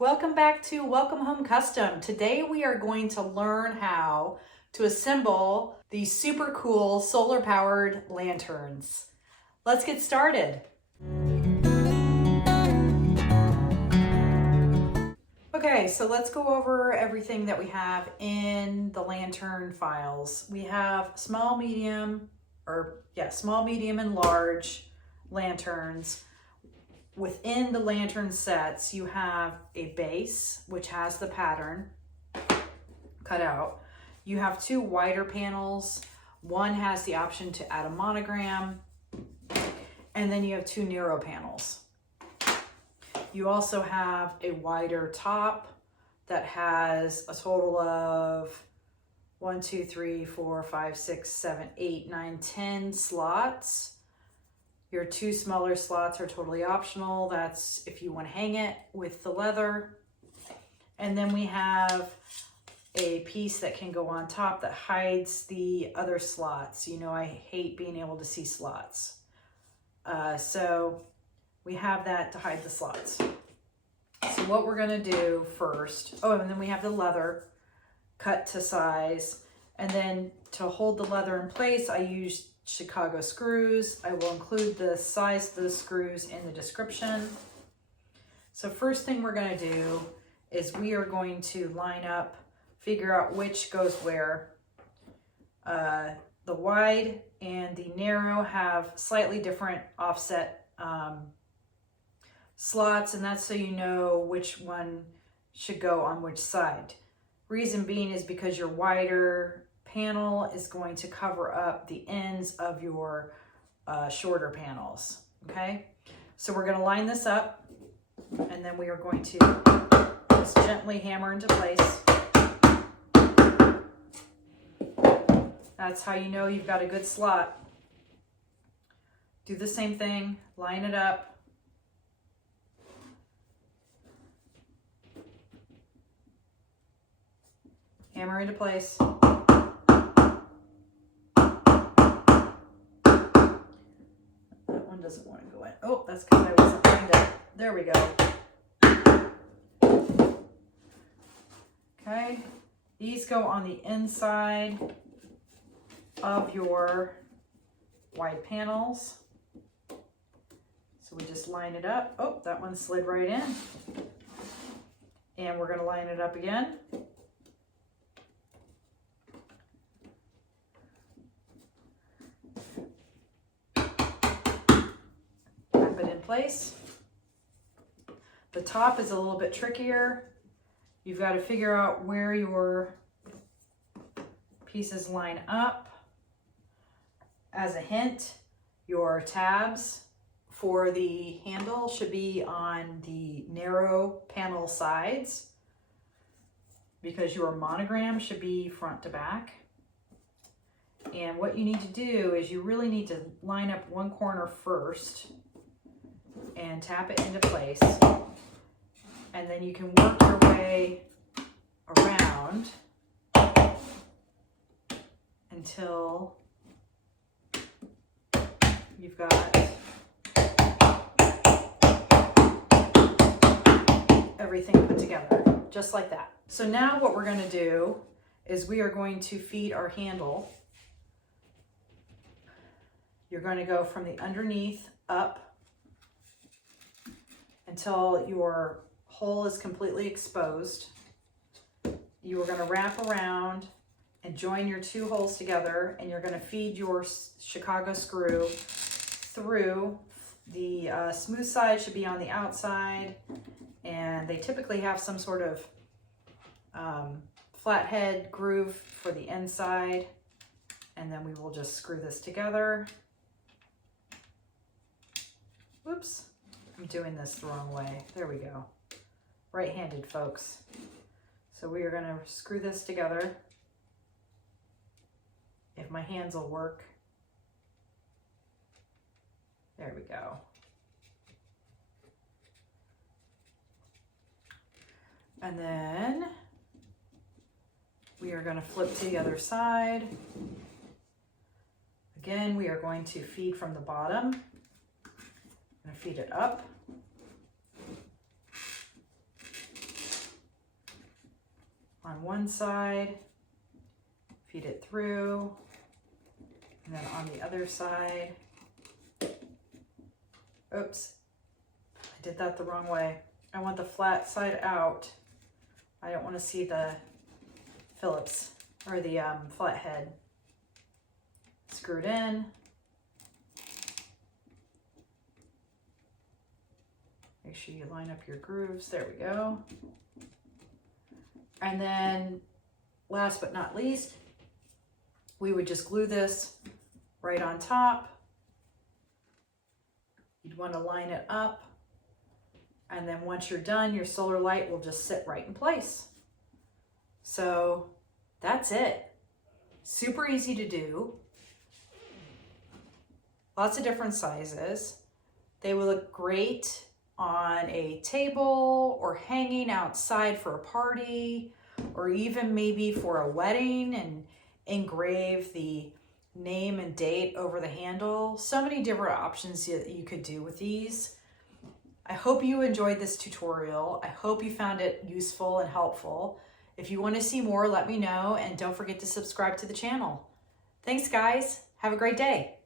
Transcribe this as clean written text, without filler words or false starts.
Welcome back to Welcome Home Custom. Today we are going to learn how to assemble these super cool solar powered lanterns. Let's get started. Okay, so let's go over everything that we have in the lantern files. We have small, medium, and large lanterns. Within the lantern sets, you have a base, which has the pattern cut out. You have two wider panels. One has the option to add a monogram, and then you have two narrow panels. You also have a wider top that has a total of 1, 2, 3, 4, 5, 6, 7, 8, 9, 10 slots. Your two smaller slots are totally optional. That's if you want to hang it with the leather. And then we have a piece that can go on top that hides the other slots. You know, I hate being able to see slots. So we have that to hide the slots. So what we're going to do first, and then we have the leather cut to size. And then to hold the leather in place, I use Chicago screws. I will include the size of the screws in the description. So first thing we're going to do is we are going to line up, figure out which goes where. The wide and the narrow have slightly different offset slots, and that's so you know which one should go on which side. Reason being is because your wider panel is going to cover up the ends of your shorter panels, okay? So we're gonna line this up, and then we are going to just gently hammer into place. That's how you know you've got a good slot. Do the same thing, line it up. Hammer into place. Doesn't want to go in. Oh, that's because I wasn't lined up. There we go. Okay, these go on the inside of your wide panels. So we just line it up. Oh, that one slid right in. And we're going to line it up again. Place. The top is a little bit trickier. You've got to figure out where your pieces line up. As a hint, your tabs for the handle should be on the narrow panel sides because your monogram should be front to back. And what you need to do is you really need to line up one corner first and tap it into place, and then you can work your way around until you've got everything put together, just like that. So now what we're going to do is we are going to feed our handle. You're going to go from the underneath up until your hole is completely exposed. You are going to wrap around and join your two holes together, and you're going to feed your Chicago screw through. The smooth side should be on the outside, and they typically have some sort of flathead groove for the inside, and then we will just screw this together. Whoops. I'm doing this the wrong way. There we go. Right-handed, folks. So we are going to screw this together. If my hands will work. There we go. And then we are going to flip to the other side. Again, we are going to feed from the bottom. I'm going to feed it up. on one side, feed it through, and then on the other side. Oops, I did that the wrong way. I want the flat side out. I don't want to see the Phillips or the flathead. Screwed in. Make sure you line up your grooves. There we go. And then last but not least, we would just glue this right on top. You'd want to line it up. And then once you're done, your solar light will just sit right in place. So that's it. Super easy to do. Lots of different sizes. They will look great on a table or hanging outside for a party, or even maybe for a wedding, and engrave the name and date over the handle. So many different options that you could do with these. I hope you enjoyed this tutorial. I hope you found it useful and helpful. If you want to see more, let me know, and don't forget to subscribe to the channel. Thanks, guys. Have a great day.